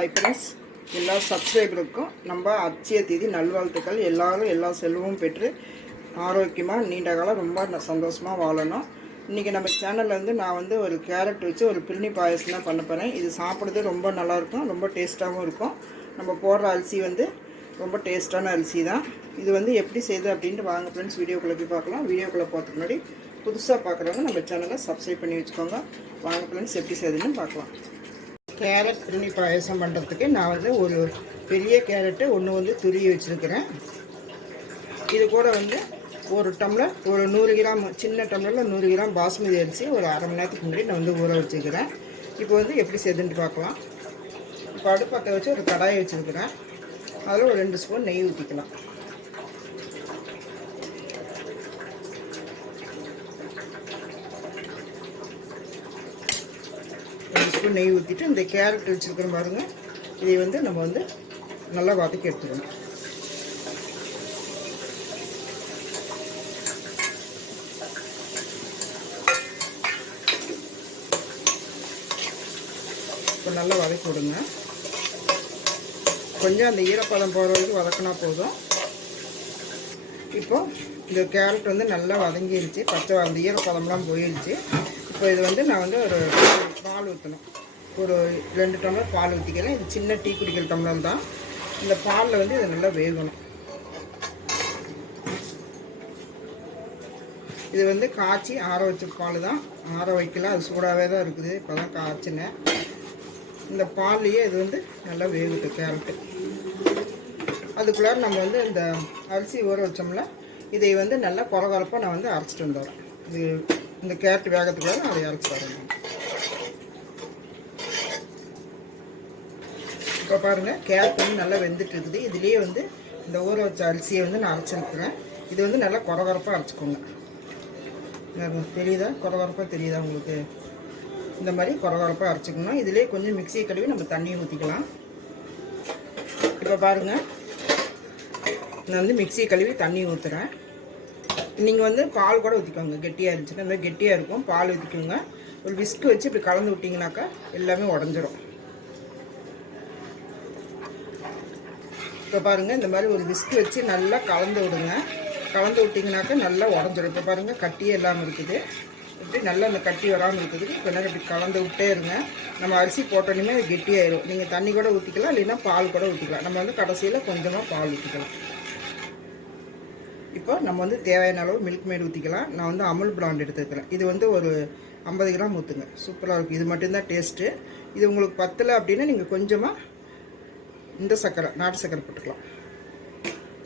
Hi friends, எல்லா சப்ஸ்கிரைபருக்கும் நம்ம அட்சய தேதி நல்வாழ்த்துக்கள். எல்லாரும் எல்லா செல்வமும் பெற்று ஆரோக்கியமாக நீண்ட காலம் ரொம்ப சந்தோஷமாக வாழணும். இன்றைக்கி நம்ம சேனலில் நான் ஒரு கேரட் வச்சு ஒரு பிரிணி பாயசம் தான் பண்ண போகிறேன். இது சாப்பிட்றது ரொம்ப நல்லாயிருக்கும், ரொம்ப டேஸ்ட்டாகவும் இருக்கும். நம்ம போடுற அரிசி ரொம்ப டேஸ்ட்டான அரிசி தான். இது எப்படி செய்யுது அப்படின்ட்டு வாங்க ஃப்ரெண்ட்ஸ் வீடியோக்குள்ளே போய் பார்க்கலாம். வீடியோக்குள்ளே போகிறதுக்கு முன்னாடி புதுசாக பார்க்குறவங்க நம்ம சேனலை சப்ஸ்கிரைப் பண்ணி வச்சுக்கோங்க. வாங்க ஃப்ரெண்ட்ஸ் எப்படி செய்யுதுன்னு பார்க்கலாம். கேரட் பிரிணி பாயசம் பண்ணுறதுக்கு நான் ஒரு பெரிய கேரட்டு ஒன்று துருவி வச்சுருக்கிறேன். இது கூட ஒரு டம்ளர் ஒரு 100 கிராம் சின்ன டம்ளரில் 100 கிராம் பாஸ்மதி அரிசி ஒரு அரை மணி நேரத்துக்கு முன்னாடி நான் ஊற வச்சுக்கிறேன். இப்போ எப்படி செய்யுதுன்ட்டு பார்க்கலாம். இப்போ அடுப்பத்தை வச்சு ஒரு கடாயை வச்சுருக்கிறேன். அதில் ஒரு 2 ஸ்பூன் நெய் ஊற்றிக்கலாம். நெய் ஊற்றிட்டு இந்த கேரட் வச்சுருக்கிறோம் பாருங்கள், இதை நம்ம நல்லா வதக்கி எடுத்துக்கணும். இப்போ நல்லா வதக்கி விடுங்க. கொஞ்சம் அந்த ஈரப்பதம் போகிற வரைக்கும் வதக்கினா போதும். இப்போ இந்த கேரட் நல்லா வதங்கிடுச்சு, அந்த ஈரப்பதம்லாம் போயிடுச்சு. இப்போ இது நான் ஒரு பால் ஊற்றணும். ஒரு 2 டம்ளர் பால் ஊற்றிக்கிறேன். இது சின்ன டீ குடிக்கிற டம்ளர் தான். இந்த பாலில் இது நல்லா வேகணும். இது காய்ச்சி ஆற வச்ச பால் தான், ஆற வைக்கல, அது சூடாகவே தான் இருக்குது. இப்போ தான் காய்ச்சினேன். இந்த பால்லையே இது நல்லா வேகட்டும் கேரட்டு. அதுக்குள்ளார நம்ம இந்த அரிசி ஊற வச்சோம்ல, இதை நல்லா குறகுறப்பாக நான் அரைச்சிட்டு வந்துடுறேன். இது இந்த கேரட் வேகத்துக்குள்ளார அதை அரைச்சி வரணும். இப்போ பாருங்கள், கேரட் நல்லா வெந்துட்டு இருக்குது. இதுலேயே இந்த ஊற வச்ச அரிசியை நான் அரைச்சிருக்கிறேன். இது நல்லா குறகுறப்பாக அரைச்சிக்கோங்க. தெரியுதா? குறகுறப்பாக தெரியுதா உங்களுக்கு? இந்த மாதிரி குறகுறப்பாக அரைச்சிக்கணும். இதிலே கொஞ்சம் மிக்சியை கழுவி நம்ம தண்ணியை ஊற்றிக்கலாம். இப்போ பாருங்கள், நான் மிக்சியை கழுவி தண்ணி ஊற்றுறேன். நீங்கள் பால் கூட ஊற்றிக்கோங்க. கெட்டியாக இருந்துச்சுன்னா இந்த மாதிரி கெட்டியாக இருக்கும், பால் ஊற்றிக்கோங்க. ஒரு விஸ்கு வச்சு இப்படி கலந்து விட்டிங்கனாக்கா எல்லாமே உடஞ்சிரும். இப்போ பாருங்கள், இந்த மாதிரி ஒரு விஸ்கு வச்சு நல்லா கலந்து விடுங்க. கலந்து விட்டிங்கனாக்கா நல்லா உடஞ்சிடும். இப்போ பாருங்கள், கட்டியே இல்லாமல் இருக்குது. இப்படி நல்லா அந்த கட்டி வராமல் இருக்குது. இப்போ நேரம் இப்படி கலந்து விட்டே இருங்க. நம்ம அரிசி போட்டோன்னே அது கெட்டியாயிடும். நீங்கள் தண்ணி கூட ஊற்றிக்கலாம், இல்லைன்னா பால் கூட ஊற்றிக்கலாம். நம்ம கடைசியில் கொஞ்சமாக பால் ஊற்றிக்கலாம். இப்போ நம்ம தேவையான அளவு மில்க் மேட் ஊற்றிக்கலாம். நான் அமுல் பிராண்ட் எடுத்துக்கிறேன். இது ஒரு 50 கிராம் ஊற்றுங்க. சூப்பராக இருக்கும். இது மட்டும்தான் டேஸ்ட்டு. இது உங்களுக்கு பத்தலை அப்படின்னா நீங்கள் கொஞ்சமாக இந்த சர்க்கரை, நாட்டு சர்க்கரை போட்டுக்கலாம்.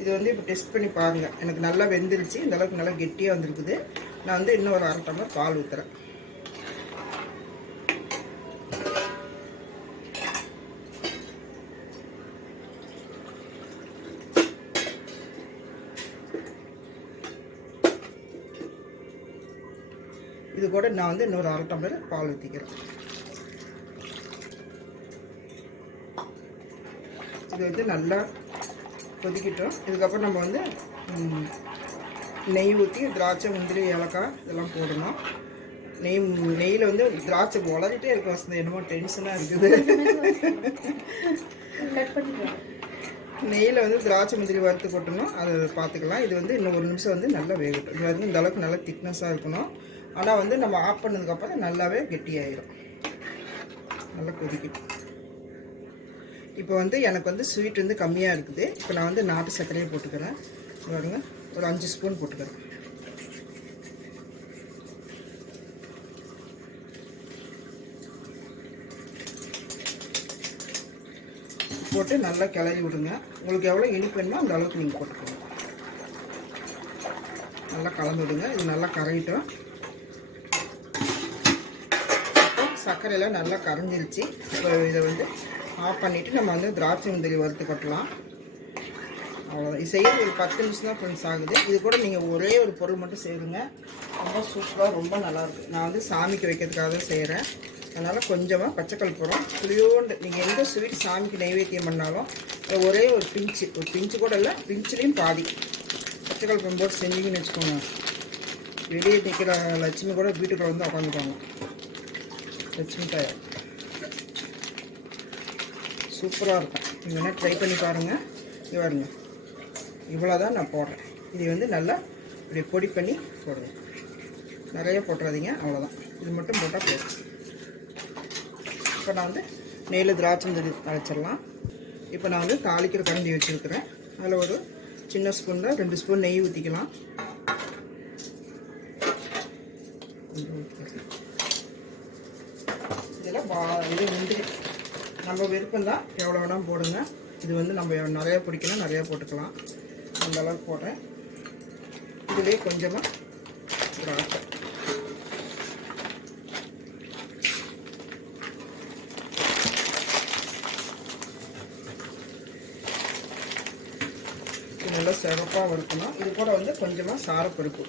இது இப்போ டெஸ்ட் பண்ணி பாருங்கள். எனக்கு நல்லா வெந்துருச்சு. இந்த அளவுக்கு நல்லா கெட்டியாக வந்துருக்குது. நான் இன்னும் ஒரு 1/2 டம்ளர் பால் ஊற்றுறேன். இது கூட நான் இன்னொரு 1/2 டம்ளர் பால் ஊற்றிக்கிறேன். இது நல்லா கொதிக்கிட்டோம். இதுக்கப்புறம் நம்ம நெய் ஊற்றி திராட்சை, முந்திரி, ஏலக்காய் இதெல்லாம் போடணும். நெய்யில் திராட்சை வளரிட்டே இருக்கும். வசதி என்னமோ டென்ஷனாக இருக்குது. நெய்யில் திராட்சை, முந்திரி வறுத்து கொட்டணும். அதை பார்த்துக்கலாம். இது இன்னும் 1 நிமிஷம் நல்லா வேகட்டும். இது இந்த அளவுக்கு நல்லா திக்னஸாக இருக்கணும். ஆனால் நம்ம ஆஃப் பண்ணதுக்கப்புறம் நல்லாவே கெட்டியாயிடும். நல்லா கொதிக்கட்டும். இப்போ எனக்கு ஸ்வீட் கம்மியாக இருக்குது. இப்போ நான் நாட்டு சர்க்கரையை போட்டுக்கிறேன். பாருங்க, ஒரு 5 ஸ்பூன் போட்டுக்கிறேன். போட்டு நல்லா கிளறி விடுங்க. உங்களுக்கு எவ்வளோ இனிப்பு வேணுமோ அந்த அளவுக்கு நீங்கள் போட்டுக்கோங்க. நல்லா கலந்து விடுங்க. இது நல்லா கரையிட்டோம். சர்க்கரையெல்லாம் நல்லா கரைஞ்சிருச்சு. இப்போ இதை ஆஃப் பண்ணிவிட்டு நம்ம திராட்சை, முந்திரி வறுத்து கொட்டலாம். அவ்வளோதான். இது செய்ய ஒரு 10 நிமிஷம் தான் ஃப்ரெண்ட்ஸ் ஆகுது. இது கூட நீங்கள் ஒரே ஒரு பொருள் மட்டும் செய்யுங்க. ரொம்ப சூப்பராக, ரொம்ப நல்லாயிருக்கு. நான் சாமிக்கு வைக்கிறதுக்காக தான் செய்கிறேன். அதனால் கொஞ்சமாக பச்சைக்கல் போகிறோம். புளியோண்டு நீங்கள் எந்த ஸ்வீட் சாமிக்கு நைவேத்தியம் பண்ணாலும் ஒரே ஒரு பிஞ்சு கூட இல்லை, பிஞ்சுலேயும் பாதி பச்சைக்கல் போட்டு செஞ்சீங்கன்னு வச்சுக்கோங்க. வெளியே நிற்கிற லட்சுமி கூட வீட்டுக்குள்ள உட்காந்துப்பாங்க. லட்சுமி தாயார் சூப்பராக இருக்கும். நீங்கள் வேணால் ட்ரை பண்ணி பாருங்கள். இது பாருங்க, இவ்வளோ தான் நான் போடுறேன். இது வந்து நல்லா இப்படி பொடி பண்ணி போடுவேன். நிறைய போட்டுறாதீங்க, அவ்வளோதான். இது மட்டும் போட்டால் போதும். இப்போ நான் வந்து நெய்யில் திராட்சை அரைச்சிடலாம். இப்போ நான் வந்து தாளிக்கிற கரண்டி வச்சுருக்கிறேன். அதில் ஒரு சின்ன ஸ்பூனில் 2 ஸ்பூன் நெய் ஊற்றிக்கலாம். இதில் இது வந்து நம்ம விருப்பம்தான், எவ்வளோ வேணால் போடுங்க. இது வந்து நம்ம நிறையா பிடிக்கணும், நிறையா போட்டுக்கலாம். அந்த அளவுக்கு போடுறேன். இதுலேயே கொஞ்சமாக திராட்சை, இது நல்லா சிறப்பாக வறுக்கணும். இது கூட வந்து கொஞ்சமாக சாரப்பருப்பு,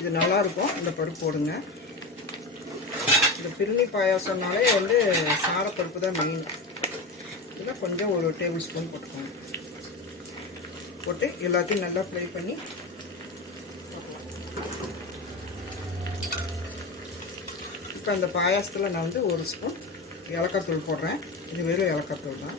இது நல்லாயிருக்கும். இந்த பருப்பு போடுங்க. இந்த பிரிணி பாயாசம்னாலே வந்து சாரப்பருப்பு தான் மெயின். இதில் கொஞ்சம் ஒரு டேபிள் ஸ்பூன் போட்டுக்கோங்க. போட்டு எல்லாத்தையும் நல்லா ஃப்ரை பண்ணி இப்போ அந்த பாயாசத்தில் நான் வந்து 1 ஸ்பூன் ஏலக்காய் தூள் போடுறேன். இது வெறும் ஏலக்காய் தூள் தான்.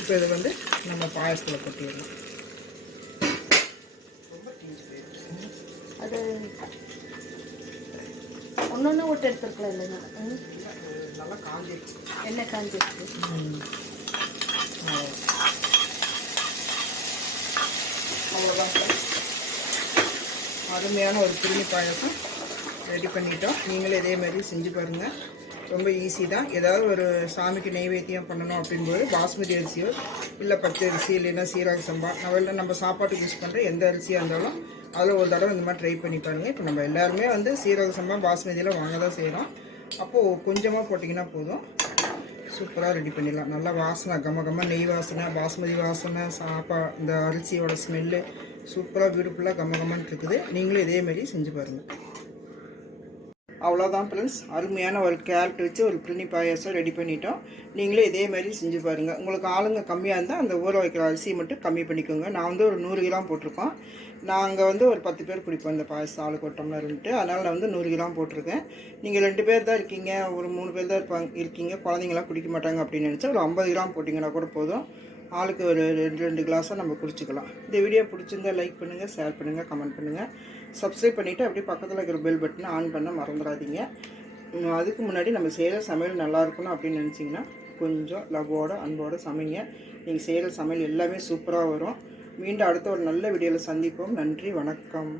இப்போ இதை வந்து நம்ம பாயாசத்தில் கொட்டிடலாம். ரொம்ப டீஞ்சு போயிடும். அது ஒன்று விட்டு எடுத்துருக்கலாம் இல்லைங்க. நல்லா காஞ்சிடுச்சு, எண்ணெய் காஞ்சிடுச்சு. அவ்வளோதான் சார். அருமையான ஒரு பிரிணி பாயாசம் ரெடி பண்ணிட்டோம். நீங்களே இதேமாதிரி செஞ்சு பாருங்கள். ரொம்ப ஈஸி தான். ஏதாவது ஒரு சாமிக்கு நெய்வேத்தியம் பண்ணணும் அப்படின்போது பாஸ்மதி அரிசியோ இல்லை பச்சை அரிசி இல்லைன்னா சீரக சம்பா நம்ம சாப்பாட்டுக்கு யூஸ் பண்ணுற எந்த அரிசியாக இருந்தாலும் அதில் ஒரு தடவை இந்த மாதிரி ட்ரை பண்ணி பாருங்கள். இப்போ நம்ம எல்லாருமே வந்து சீரக சம்பா பாஸ்மதியில் வாங்க தான் செய்கிறோம். அப்போது கொஞ்சமாக போட்டிங்கன்னா போதும், சூப்பராக ரெடி பண்ணிடலாம். நல்லா வாசனை, கம நெய் வாசனை, பாஸ்மதி வாசனை, இந்த அரிசியோட ஸ்மெல்லு சூப்பராக பியூட்டிஃபுல்லாக கமன்னு இருக்குது. நீங்களும் இதேமாரி செஞ்சு பாருங்கள். அவ்வளோதான் ஃப்ரெண்ட்ஸ், அருமையான ஒரு கேரட் வச்சு ஒரு பிரிணி பாயாசம் ரெடி பண்ணிட்டோம். நீங்களே இதே மாதிரி செஞ்சு பாருங்கள். உங்களுக்கு ஆளுங்க கம்மியாக இருந்தால் அந்த ஊற வைக்கிற அரிசியை மட்டும் கம்மி பண்ணிக்கோங்க. நான் வந்து ஒரு 100 கிராம் போட்டிருக்கோம். நாங்கள் வந்து ஒரு 10 பேர் குடிப்போம் இந்த பாயாசம், ஆளுக்கு ஒரு டம்ளர்ன்ட்டு. அதனால் நான் வந்து 100 கிராம் போட்டிருக்கேன். நீங்கள் 2 பேர் தான் இருக்கீங்க, ஒரு 3 பேர் தான் இருக்கீங்க, குழந்தைங்களாம் குடிக்க மாட்டாங்க அப்படின்னு நினச்சா ஒரு 50 கிராம் போட்டிங்கன்னா கூட போதும். ஆளுக்கு ஒரு 2 கிளாஸாக நம்ம குடிச்சிக்கலாம். இந்த வீடியோ பிடிச்சிருந்தா லைக் பண்ணுங்கள், ஷேர் பண்ணுங்கள், கமெண்ட் பண்ணுங்கள். சப்ஸ்கிரைப் பண்ணிவிட்டு அப்படியே பக்கத்தில் இருக்கிற பெல் பட்டனை ஆன் பண்ண மறந்துடாதீங்க. அதுக்கு முன்னாடி நம்ம செய்கிற சமையல் நல்லா இருக்கணும் அப்படின்னு நினச்சிங்கன்னா கொஞ்சம் லவ்வோட அன்போடு சமைங்க. நீங்கள் செய்கிற சமையல் எல்லாமே சூப்பராக வரும். மீண்டும் அடுத்த ஒரு நல்ல வீடியோவில் சந்திப்போம். நன்றி, வணக்கம்.